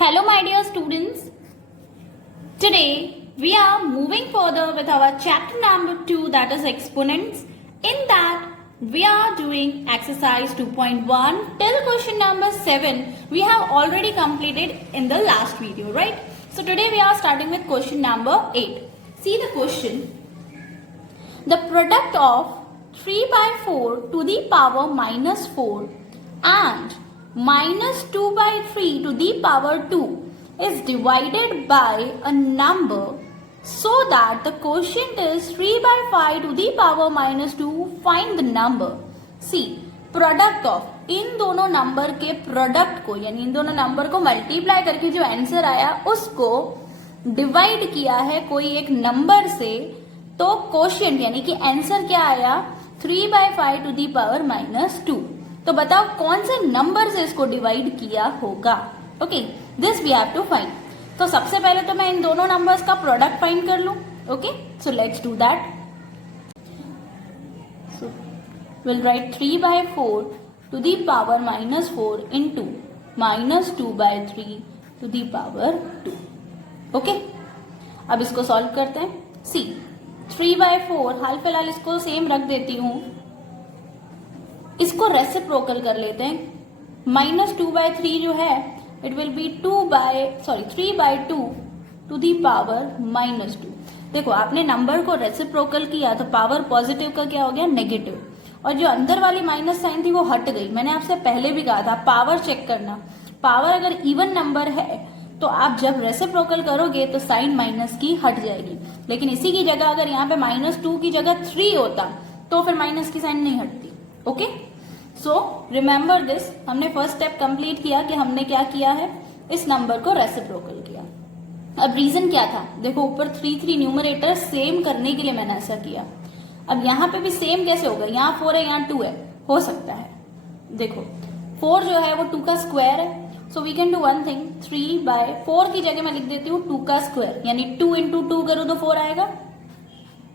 Hello my dear students. Today we are moving further with our chapter number 2, that is exponents. In that we are doing exercise 2.1 till question number 7 we have already completed in the last video, right? So today we are starting with question number 8. See the question. The product of 3 by 4 to the power minus 4 and minus 2 by 3 to the power 2 is divided by a number so that the quotient is 3 by 5 to the power minus 2. Find the number. See, product of इन दोनों number के product को यानी इन दोनों number को multiply करके जो answer आया उसको डिवाइड किया है कोई एक नंबर से, तो कोशिएंट यानी कि आंसर क्या आया 3 by 5 to the power minus 2. तो बताओ कौन से नंबर से इसको डिवाइड किया होगा. Okay, this we have to find. तो सबसे पहले तो मैं इन दोनों नंबर्स का प्रोडक्ट फाइंड कर लूं. Okay, so let's do that. So will write 3 by 4 to the power minus 4 into minus 2 by 3 to the power 2. Okay, अब इसको सॉल्व करते हैं. सी 3 by 4 हाल फिलहाल इसको सेम रख देती हूं, इसको रेसिप्रोकल कर लेते हैं. माइनस 2 by 3 जो है it will be 3 by 2 to the power minus 2. देखो आपने नंबर को रेसिप्रोकल किया तो पावर पॉजिटिव का क्या हो गया नेगेटिव, और जो अंदर वाली माइनस साइन थी वो हट गई. मैंने आपसे पहले भी कहा था पावर चेक करना. पावर अगर इवन नंबर है तो आप जब रेसिप्रोकल करोगे तो साइन माइनस की हट जाएगी, लेकिन इसी की जगह अगर यहाँ पे माइनस 2 की जगह 3 होता तो फिर माइनस की साइन नहीं हटती. Okay, so remember this. हमने फर्स्ट स्टेप कंप्लीट किया कि हमने क्या किया है, इस नंबर को रेसिप्रोकल किया. अब रीजन क्या था, देखो ऊपर 3 न्यूमरेटर सेम करने के लिए मैंने ऐसा किया. अब यहाँ पे भी सेम कैसे होगा, यहाँ 4 है यहाँ 2 है, हो सकता है. देखो 4 जो है वो 2 का स्क्वायर है, so we can do one thing. 3 by 4 की जगह मैं लिख देती हूँ 2 का स्क्वायर, यानी 2 into 2 करूँ तो 4 आएगा.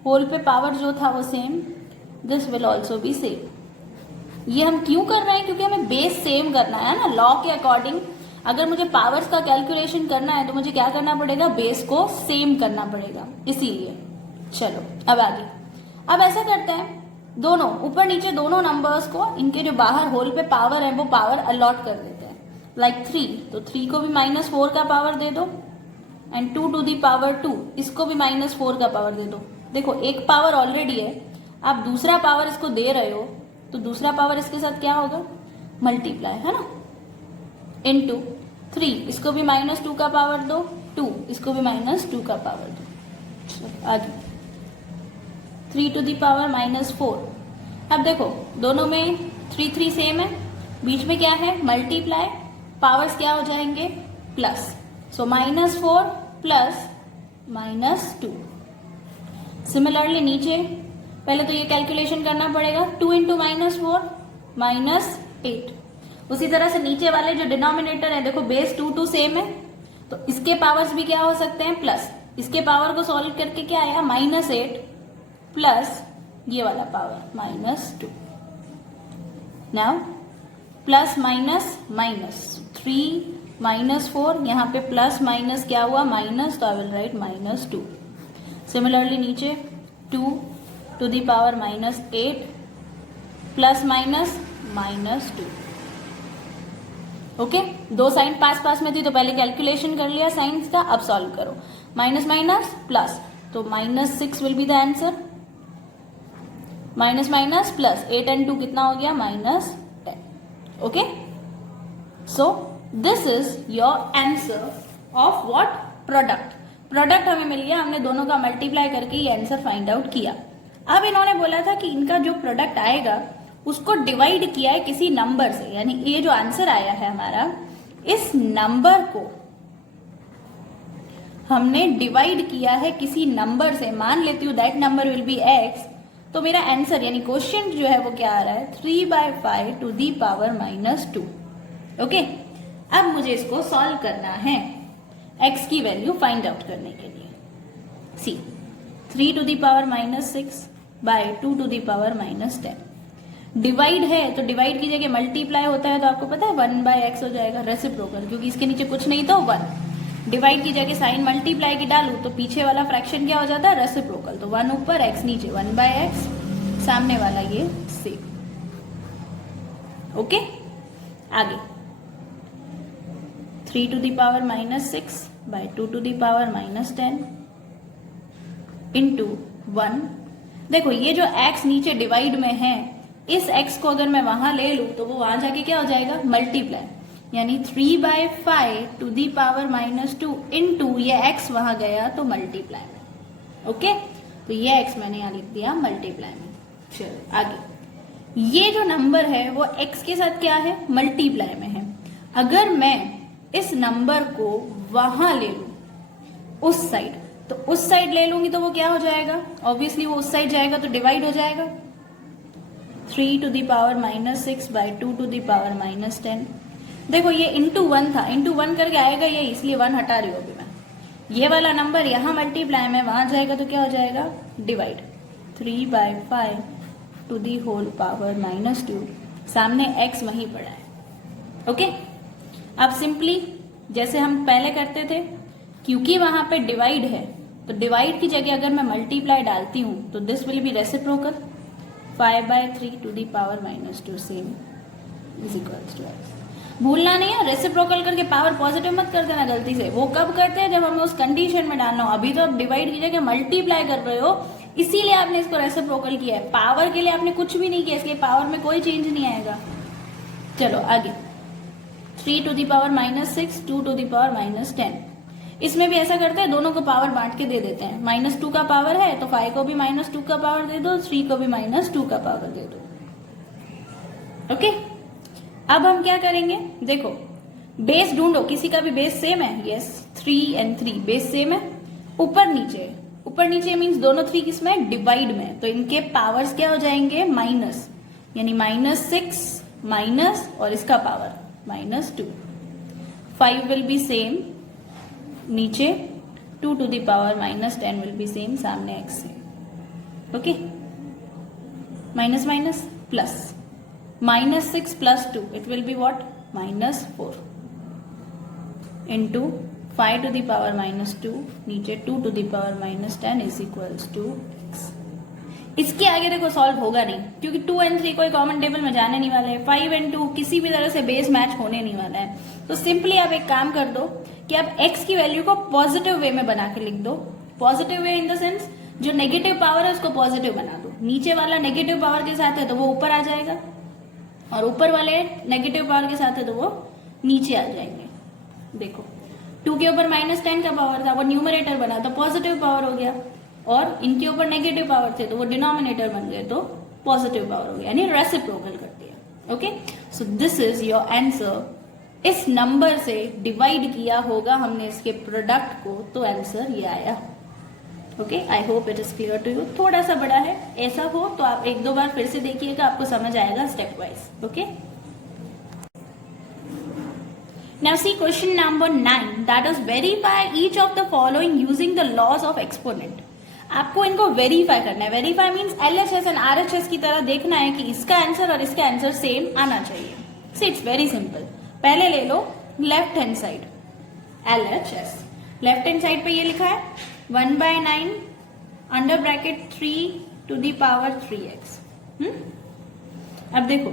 होल पे पावर जो था वो same, this will also be same. ये हम क्यों कर रहे हैं, क्योंकि हमें बेस सेम करना है ना. लॉ के अकॉर्डिंग अगर मुझे पावर्स का कैलकुलेशन करना है तो मुझे क्या करना पड़ेगा, बेस को सेम करना पड़ेगा, इसीलिए. चलो अब आगे. अब ऐसा करते हैं, दोनों ऊपर नीचे दोनों नंबर्स को इनके जो बाहर होल पे पावर है वो पावर अलॉट कर देते हैं. लाइक 3, तो 3 को भी माइनस 4 का पावर दे दो, एंड 2 टू दी पावर 2 इसको भी माइनस 4 का पावर दे दो. देखो एक पावर ऑलरेडी है, आप दूसरा पावर इसको दे रहे हो तो दूसरा पावर इसके साथ क्या होगा, मल्टीप्लाई, है ना. इनटू 3 इसको भी माइनस 2 का पावर दो, 2 इसको भी माइनस 2 का पावर दो. आगे 3 टू दी पावर माइनस 4. अब देखो दोनों में 3 सेम है, बीच में क्या है मल्टीप्लाई, पावर्स क्या हो जाएंगे plus. So minus 4 plus minus 2. Similarly नीचे पहले तो ये कैलकुलेशन करना पड़ेगा. 2 इंटू माइनस 4 माइनस 8. उसी तरह से नीचे वाले जो डिनोमिनेटर है देखो बेस 2 सेम है, तो इसके पावर्स भी क्या हो सकते हैं प्लस. इसके पावर को सॉल्व करके क्या आया माइनस 8 प्लस ये वाला power minus 2. Now plus minus minus 3 minus 4, यहाँ पे प्लस माइनस क्या हुआ माइनस, तो I will write minus 2. Similarly नीचे 2 to the power minus 8 plus minus minus 2. Okay, दो साइन पास पास में थी तो पहले कैलकुलेशन कर लिया साइंस का, अब सॉल्व करो. माइनस माइनस प्लस, तो minus 6 will be the answer. Minus minus plus 8 and 2 कितना हो गया minus 10. Okay, so this is your answer of what, product. Product हमें मिल गया, हमने दोनों का मल्टीप्लाई करके ये आंसर फाइंड आउट किया. अब इन्होंने बोला था कि इनका जो प्रोडक्ट आएगा उसको डिवाइड किया है किसी नंबर से, यानी ये जो आंसर आया है हमारा, इस नंबर को हमने डिवाइड किया है किसी नंबर से. मान लेती हूँ that number will be x, तो मेरा आंसर यानी क्वेश्चन जो है वो क्या आ रहा है 3 by 5 to the power minus 2. Okay, अब मुझे इसको सॉल्व करना है x की वैल्यू फाइंड आउट करने के लिए. See 3 to the power minus 6 by 2 to the power minus 10. Divide है तो डिवाइड की जगह मल्टीप्लाई होता है, तो आपको पता है 1/x हो जाएगा रेसिप्रोकल, क्योंकि इसके नीचे कुछ नहीं तो 1। डिवाइड की जगह साइन मल्टीप्लाई की डालू तो पीछे वाला फ्रैक्शन क्या हो जाता है, रेसिप्रोकल। तो 1 ऊपर x नीचे, 1/x, सामने वाला ये सेम। ओके, आगे 3 to the power -6 by 2 to the power -10 into 1। देखो ये जो x नीचे डिवाइड में है, इस x को अगर मैं वहां ले लूं तो वो वहां जाके क्या हो जाएगा, मल्टीप्लाई, यानी 3/5 to the power -2 इंटू ये x वहां गया तो मल्टीप्लाई में। ओके, तो ये x मैंने यहां लिख दिया मल्टीप्लाई में। चलो आगे, ये जो नंबर है वो x के साथ क्या है, मल्टीप्लाई में है। अगर मैं इस नंबर को वहां ले लूं उस साइड, तो उस साइड ले लूंगी तो वो क्या हो जाएगा, ऑब्वियसली वो उस साइड जाएगा तो डिवाइड हो जाएगा। 3 to the power -6 by 2 to the power -10। देखो ये इंटू 1 था, इंटू 1 करके आएगा ये, इसलिए 1 हटा रही हूँ अभी मैं। ये वाला नंबर यहाँ मल्टीप्लाई में, वहां जाएगा तो क्या हो जाएगा, divide. 3/5 to the whole power -2, सामने x वहीं पड़ा है। ओके, अब सिंपली जैसे हम पहले करते थे, क्योंकि वहां पे डिवाइड है तो डिवाइड की जगह अगर मैं मल्टीप्लाई डालती हूं तो this will be reciprocal. 5/3 to the power -2 same is equals to x। भूलना नहीं है, रेसिप्रोकल करके पावर पॉजिटिव मत कर देना गलती से। वो कब करते हैं, जब हमें उस कंडीशन में डालना हो। अभी तो आप डिवाइड की जगह मल्टीप्लाई कर रहे हो, इसीलिए आपने इसको रेसिप्रोकल किया है। पावर के लिए आपने कुछ भी नहीं किया, इसलिए पावर में कोई चेंज नहीं आएगा। चलो आगे, 3 to the power -6, 2 to the power -10। इसमें भी ऐसा करते हैं, दोनों को पावर बांट के दे देते हैं। -2 का पावर है तो 5 को भी -2 का पावर दे दो, 3 को भी -2 का पावर दे दो। ओके, अब हम क्या करेंगे, देखो बेस ढूंढो, किसी का भी बेस सेम है, यस 3 and 3 बेस सेम है। ऊपर नीचे, ऊपर नीचे मीन्स दोनों 3 किसमें, डिवाइड में, तो इनके पावर्स क्या हो जाएंगे, माइनस, यानी -6 माइनस और इसका पावर -2। 5 विल बी सेम नीचे, 2 to the power -10 will be same सामने x से। Okay, minus minus plus, -6 plus 2 it will be what, -4 into 5 to the power -2 नीचे 2 to the power -10 is equals to x। इसके आगे देखो solve होगा नहीं, क्योंकि 2 and 3 कोई कॉमन टेबल में जाने नहीं वाले हैं। 5 and 2 किसी भी तरह से बेस मैच होने नहीं वाला है। तो सिंपली आप एक काम कर दो कि आप x की वैल्यू को पॉजिटिव वे में बना के लिख दो। Positive way in the sense, जो नेगेटिव पावर है उसको पॉजिटिव बना दो। नीचे वाला नेगेटिव पावर के साथ है तो वो ऊपर आ जाएगा, और ऊपर वाले नेगेटिव पावर के साथ है तो वो नीचे आ जाएंगे। देखो 2 के ऊपर -10 का पावर था, वो न्यूमरेटर बना तो पॉजिटिव पावर हो गया, और इनके ऊपर नेगेटिव पावर थे तो वो डिनोमिनेटर बन गए तो पॉजिटिव पावर हो गया, यानी रेसिप्रोकल कर दिया। Okay, so this is your answer. इस नंबर से डिवाइड किया होगा हमने इसके प्रोडक्ट को, तो आंसर ये आया। Okay, I hope it is clear to you. थोड़ा सा बड़ा है, ऐसा हो तो आप 1-2 बार फिर से देखिएगा, आपको समझ आएगा step wise. Okay, now see question number 9, that is verify each of the following using the laws of exponent. आपको इनको वेरीफाई करना है। Verify means LHS and RHS की तरह देखना है कि इसका आंसर और इसका आंसर सेम आना चाहिए। See it's very simple. पहले ले लो left hand side, LHS। Left hand side पे ये लिखा है 1/9 under bracket 3 to the power 3x। अब देखो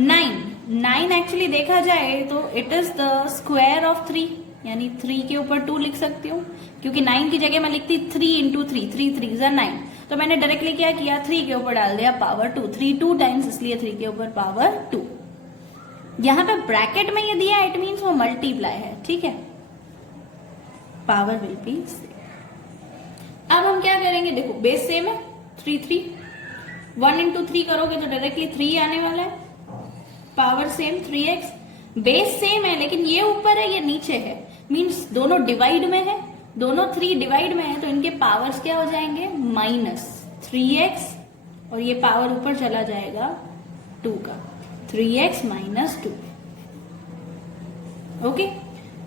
9 एक्चुअली देखा जाए तो it is the square of 3, यानी 3 के ऊपर 2 लिख सकती हूँ, क्योंकि 9 की जगह मैं लिखती 3 into 3, 3 3 is 9, तो मैंने डायरेक्टली क्या किया, 3 के ऊपर डाल दिया पावर 2, 3 2 टाइम्स, इसलिए 3 के ऊपर पावर 2। यहां पे ब्रैकेट में ये दिया, इट मीन्स वो मल्टीप्लाई है, ठीक है, पावर विल बी सेम। अब हम क्या करेंगे, देखो बेस सेम है 3 3, 1 into 3 करोगे तो डायरेक्टली 3 आने वाला है, power same 3x। Base same है लेकिन ये ऊपर है ये नीचे है, मीन्स दोनों डिवाइड में है, दोनों 3 डिवाइड में है, तो इनके पावर्स क्या हो जाएंगे, -3x, और ये पावर ऊपर चला जाएगा 2 का, 3x - 2। ओके,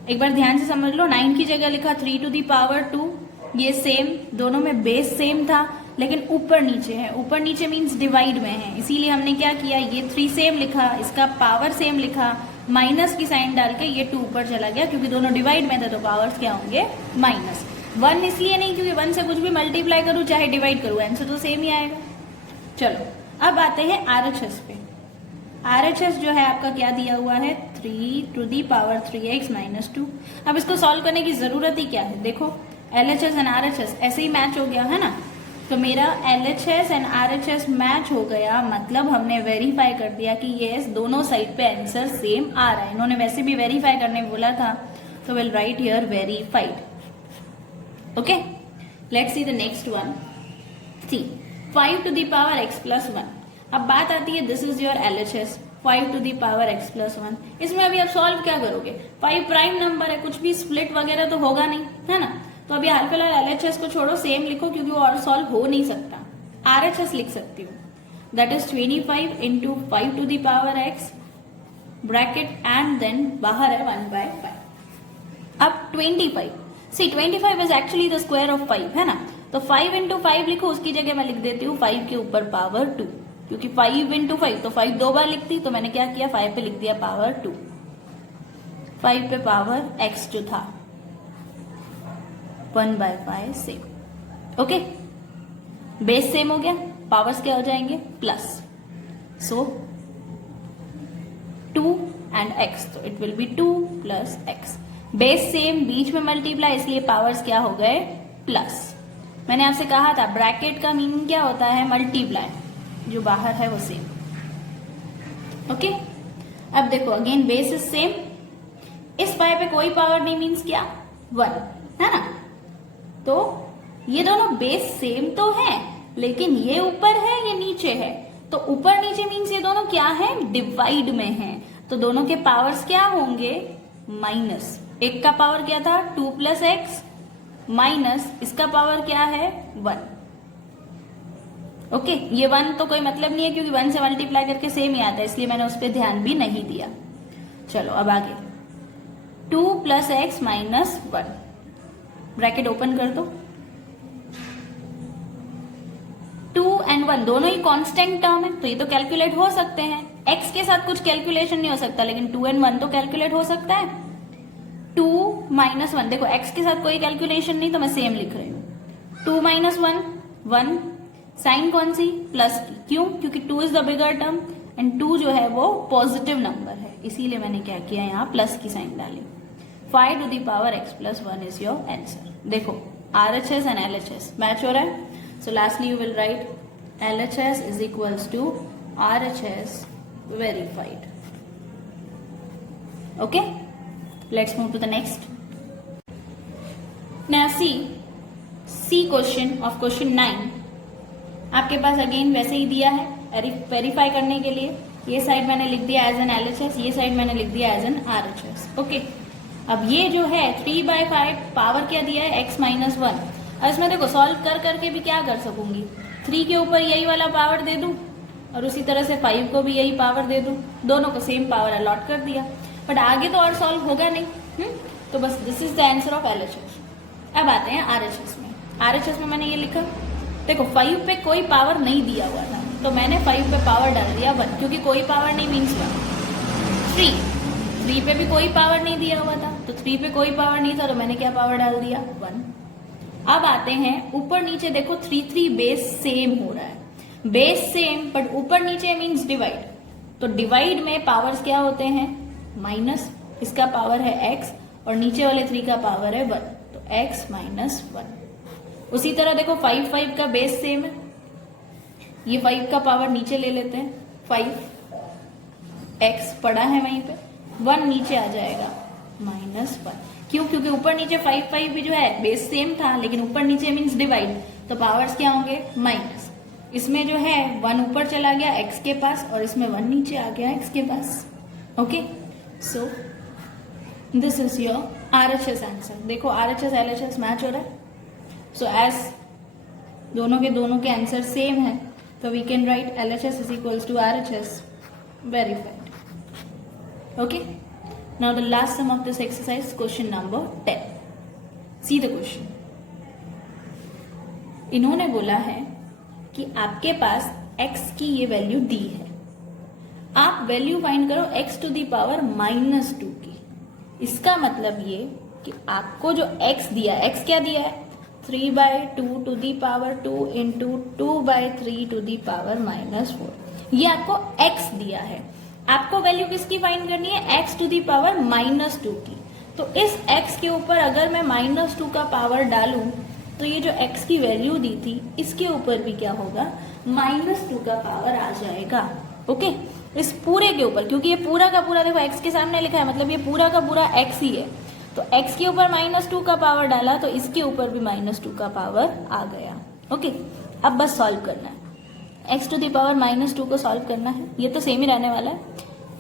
एक बार ध्यान से समझ लो, 9 की जगह लिखा 3 to the power 2, ये सेम, दोनों में बेस सेम था, लेकिन ऊपर नीचे है, ऊपर नीचे मीन्स डिवाइड में है, इसीलिए हमने क्या किया, ये 3 सेम लिखा, इसका पावर सेम लिखा, माइनस की साइन डाल के ये 2 ऊपर चला गया, क्योंकि दोनों डिवाइड में थे तो पावर्स क्या होंगे माइनस। 1 इसलिए नहीं क्योंकि 1 से कुछ भी मल्टीप्लाई करूँ चाहे डिवाइड करूँ आंसर तो सेम ही आएगा। चलो अब आते हैं RHS पे। RHS जो है आपका क्या दिया हुआ है, 3 to the power 3x minus 2। अब इसको सॉल्व करने की जरूरत ही क्या है, देखो LHS एंड RHS ऐसे ही मैच हो गया है ना, तो मेरा LHS एंड RHS मैच हो गया, मतलब हमने वेरीफाई कर दिया कि ये दोनों साइड पे आंसर सेम आ रहा है। इन्होंने वैसे भी वेरीफाई करने बोला था, तो will write here verified. Okay, let's see the next one. See 5 to the power x plus 1। अब बात आती है, this is your LHS 5 to the power x plus 1। इसमें अभी आप सॉल्व क्या करोगे, 5 प्राइम नंबर है, कुछ भी स्प्लिट वगैरह तो होगा नहीं, है ना, तो अभी हाल फिलहाल LHS को छोड़ो, सेम लिखो क्योंकि वो और सॉल्व हो नहीं सकता। RHS लिख सकती हूँ, that is 25 into 5 to the power x bracket and then बाहर है 1/5। अब 25, see 25 is actually the square of 5, है ना, तो 5 into 5 लिखो, उसकी जगह मैं लिख देती हूँ 5 के ऊपर पावर 2, क्योंकि 5 into 5 तो 5 दो बार लिखती, तो मैंने क्या किया 5 पे लिख दिया पावर 2, 5 पे पावर x जो था 1/5 सेम। ओके, बेस सेम हो गया, पावर्स क्या हो जाएंगे प्लस, सो 2 एंड x, तो it will be 2 plus x। Base same, बीच में मल्टीप्लाई, इसलिए पावर्स क्या हो गए प्लस। मैंने आपसे कहा था ब्रैकेट का मीनिंग क्या होता है, मल्टीप्लाई, जो बाहर है वो सेम। ओके, अब देखो अगेन बेस इज सेम, इस 5 पे कोई पावर नहीं मीन्स क्या 1, है ना, तो ये दोनों बेस सेम तो है, लेकिन ये ऊपर है ये नीचे है, तो ऊपर नीचे मीन्स ये दोनों क्या है डिवाइड में है, तो दोनों के पावर्स क्या होंगे माइनस। एक का पावर क्या था 2 plus x माइनस इसका पावर क्या है 1। ओके, ये 1 तो कोई मतलब नहीं है क्योंकि 1 से मल्टीप्लाई करके सेम ही आता है, इसलिए मैंने उस पर ध्यान भी नहीं दिया। चलो अब आगे, 2 plus x minus 1 bracket open कर दो, 2 and 1 दोनों ही कांस्टेंट टर्म है, तो ये तो कैलकुलेट हो सकते हैं। x के साथ कुछ कैलकुलेशन नहीं हो सकता, लेकिन 2 and 1 तो कैलकुलेट हो सकता है। 2 minus 1, देखो x के साथ कोई कैलकुलेशन नहीं तो मैं सेम लिख रही हूँ, 2 minus 1 1, साइन कौन सी प्लस की, क्यों, क्योंकि 2 is the bigger term and 2 जो है वो पॉजिटिव नंबर है, इसीलिए मैंने क्या किया यहाँ प्लस की साइन डाली। 5 to the power x plus 1 is your answer। देखो RHS and LHS मैच हो रहा है, so lastly you will write LHS is equals to RHS verified। Okay, let's move to the next। Now C question of question 9 आपके पास again वैसे ही दिया है, verify करने के लिए ये साइड मैंने लिख दिया एज एन LHS, ये साइड मैंने लिख दिया एज एन RHS। ओके, अब ये जो है 3/5 पावर क्या दिया है x minus 1। अब इसमें देखो सॉल्व कर करके भी क्या कर सकूंगी, 3 के ऊपर यही वाला पावर दे दूं और उसी तरह से 5 को भी यही पावर दे दूं, दोनों को सेम पावर अलॉट कर दिया, बट आगे तो और सॉल्व होगा नहीं। तो बस this is the answer of LHS। अब आते हैं RHS में। RHS में मैंने ये लिखा, देखो 5 पे कोई पावर नहीं दिया हुआ था, तो मैंने 5 पे पावर डाल दिया 1, क्योंकि कोई पावर नहीं मीन्स 1। 3 पे भी कोई पावर नहीं दिया हुआ था, तो 3 पे कोई पावर नहीं था, तो मैंने क्या पावर डाल दिया 1। अब आते हैं ऊपर नीचे, देखो 3 बेस सेम हो रहा है, बेस सेम बट ऊपर नीचे मीन्स डिवाइड, तो डिवाइड में पावर्स क्या होते हैं माइनस, इसका पावर है x और नीचे वाले 3 का पावर है 1, तो x minus 1। उसी तरह देखो 5 का बेस सेम है, ये 5 का पावर नीचे ले लेते हैं, 5x पड़ा है वहीं पे, 1 नीचे आ जाएगा -1। क्यों, क्योंकि ऊपर नीचे 5 भी जो है बेस सेम था, लेकिन ऊपर नीचे मीन्स डिवाइड, तो पावर्स क्या होंगे माइनस। इसमें जो है 1 ऊपर चला गया x के पास और इसमें 1 नीचे आ गया x के पास। Okay, so this is your RHS answer. देखो RHS LHS मैच हो रहा है, सो एज दोनों के आंसर सेम है, तो we can write LHS is equals to RHS verified। Okay, now the last sum of this exercise, question number 10। See the question। इन्होंने बोला है कि आपके पास x की ये वैल्यू दी है, आप वैल्यू फाइंड करो x टू दी पावर -2 की। इसका मतलब ये कि आपको जो x दिया है, x क्या दिया है 3/2 to the power 2 into 2/3 to the power -4, ये आपको x दिया है। आपको वैल्यू किसकी फाइंड करनी है, x टू दी पावर -2 की। तो इस x के ऊपर अगर मैं -2 का पावर डालूं तो ये जो x की वैल्यू दी थी इसके ऊपर भी क्या होगा, -2 का पावर आ जाएगा। ओके, इस पूरे के ऊपर, क्योंकि ये पूरा का पूरा देखो x के सामने लिखा है, मतलब ये पूरा का पूरा x ही है। तो x के ऊपर -2 का पावर डाला तो इसके ऊपर भी -2 का पावर आ गया। ओके, अब बस सॉल्व करना है, x टू दी पावर -2 को सॉल्व करना है। ये तो सेम ही रहने वाला है।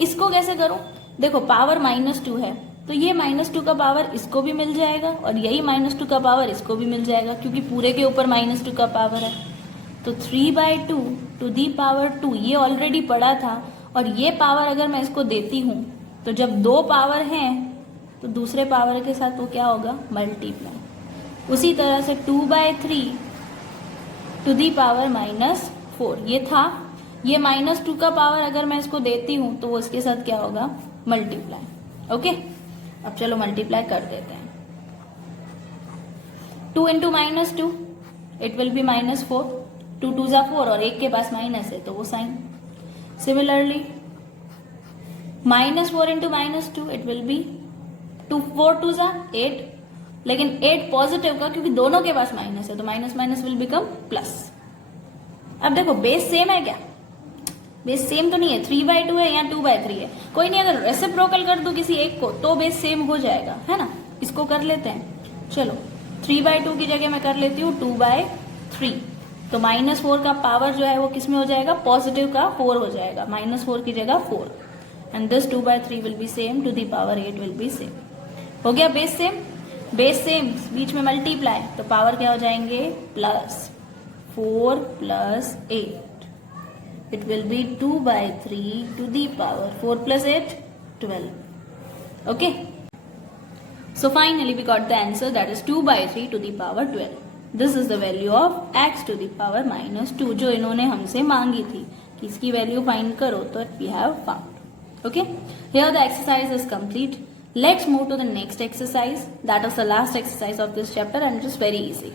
इसको कैसे करूं, देखो पावर -2 है तो ये -2 का पावर इसको भी मिल जाएगा और यही -2 का पावर इसको भी मिल जाएगा, क्योंकि पूरे के ऊपर -2 का पावर है। तो 3/2 टू दी पावर 2 ये ऑलरेडी पड़ा था, और ये पावर अगर मैं इसको देती हूं तो जब दो पावर हैं तो दूसरे पावर के साथ वो क्या होगा, मल्टीप्लाई। उसी तरह से 2/3 टू दी पावर -4 ये था, ये -2 का पावर अगर मैं इसको देती हूं तो वो इसके साथ क्या होगा, मल्टीप्लाई। ओके, अब चलो मल्टीप्लाई कर देते हैं। 2 इंटू -2 इट विल बी -4, 2 2 जा 4 और एक के पास माइनस है तो वो sign. Similarly -4 into -2 it will be 2 4 2 जा 8, लेकिन 8 पॉजिटिव का, क्योंकि दोनों के पास माइनस है तो minus minus will become plus. अब देखो बेस सेम है क्या, बेस सेम तो नहीं है, 3/2 है या 2/3 है, कोई नहीं, अगर रेसिप्रोकल कर दूं किसी एक को तो बेस सेम हो जाएगा, है ना। इसको कर लेते हैं, चलो 3/2 की जगह मैं कर लेती हूँ 2/3, तो -4 का पावर जो है वो किस में हो जाएगा, पॉजिटिव का 4 हो जाएगा, -4 की जगह 4, and this 2/3 will be same to the power 8 will be same. हो गया बेस सेम, बेस सेम बीच में मल्टीप्लाई, तो पावर क्या हो जाएंगे, +4 + 8, it will be 2/3 to the power 4 + 8 12. Okay, so finally we got the answer, that is 2/3 to the power 12. This is the value of x to the power -2 जो इन्होंने हमसे मांगी थी कि इसकी वैल्यू फाइंड करो, तो we have found. Okay, here the exercise is complete. Let's move to the next exercise, that is the last exercise of this chapter, and it is very easy.